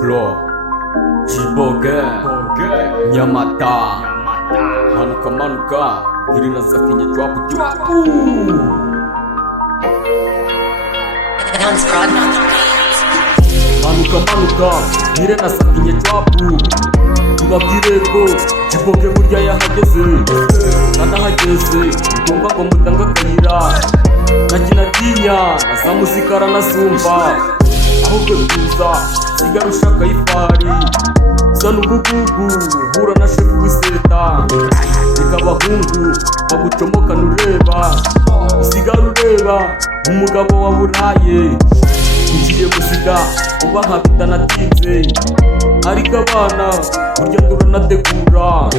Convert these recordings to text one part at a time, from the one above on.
Bro Jiboge Nyamata Manuka manuka Girina zakinya chwapu chwapu Manuka manuka Girina zakinya chwapu Tubabwire ko Jiboge burya yahageze Nanahageze Ngomba ngo mutanga akayira Nakinatinya nazamusikara nasumva ahubwo tuza sigara ushaka ifari zana ubugugu hura na shefu w'iseta reka abahungu bagucomokana ureba usigara ureba umugabo wa buraye ngiye gusiga uba nka bitanatinze ariko abana burya turanategura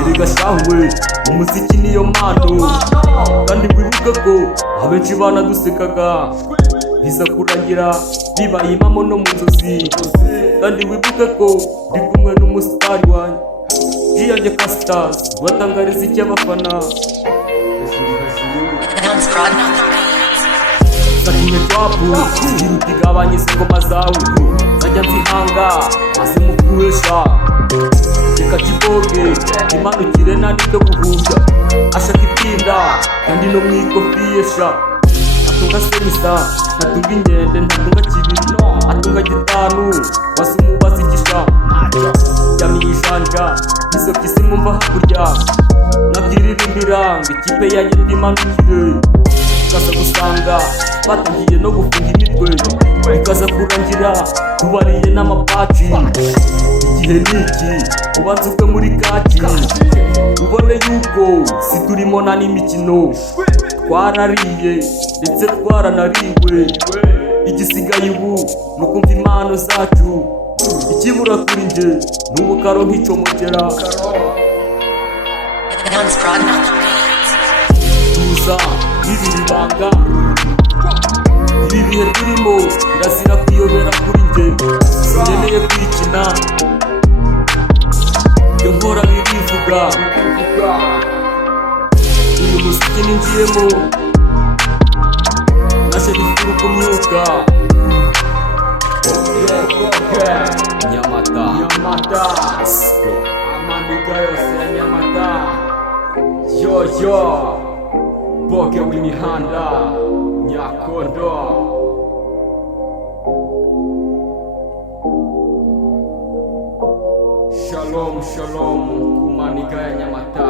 erega shahwe umuziki niyo mpano kandi wibuke ko abenshi banadusekaga biza kurangira bibaye impamo no mu nzozi kandi wibuke ko ndi kumwe n'umusitari wanjye Giyange Casters watangariza iki abafana Zakinya chwapu ziruta igabanya ingoma zawe zajya nzihanga maze mukuhesha reka Jiboge imanukire nta n'ibyo guhunja ashaka itinda kandi no mwikofiyesha atunga senisa ntatunga inkende ntatunga kibiri atunga gitanu basa umubazi igisha yamiye ijanja izo by'isi mwumva hakurya nabyiririmbira ngo ikipe yanjye ndimanukire tukaza gusanga batangiye no gufunga imitwe bikaza kurangira tubariye n'amapaci igihe niki ubanza ubwe muri kaki ubone yuko si turimo nta n'imikino twarariye ndetse twaranariwe igisigaye ubu ni ukumva impano zacu ikibura kuri nje ni ubukaro nk'icomokera tuza bibiri banga ibi bihe turimo birazira kwiyobera kuri nje sinkeneye kwikina ibyo nkora birivuga uyu muziki ninjiyemo naje bifuru ku myuka Nyamata amaniga yose ya Nyamata yo Boge w'imihanda Nyakondo Shalom ku maniga ya Nyamata